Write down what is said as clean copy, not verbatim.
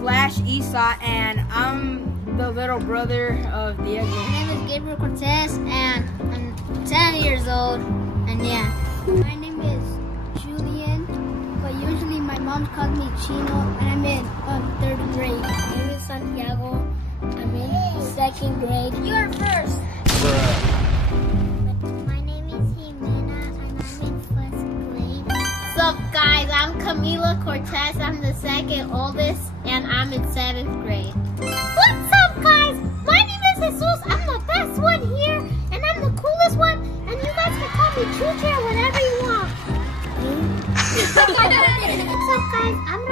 Jesus/Esau, and I'm the little brother of Diego. My name is Gabriel Cortez, and I'm 10 years old, and yeah. My name is Julian, but usually my mom calls me Chino, and I'm in 3rd grade. My name is Santiago. I'm in 2nd grade. You're first. My name is Jimena, and I'm in 1st grade. What's up, guys? I'm Camila Cortez. I'm the 2nd oldest, and I'm in 7th grade. What's up, guys? My name is Jesus. I'm the best one here, and I'm the coolest one, and you guys can call me Chucha whenever you want. What's up, guys? I'm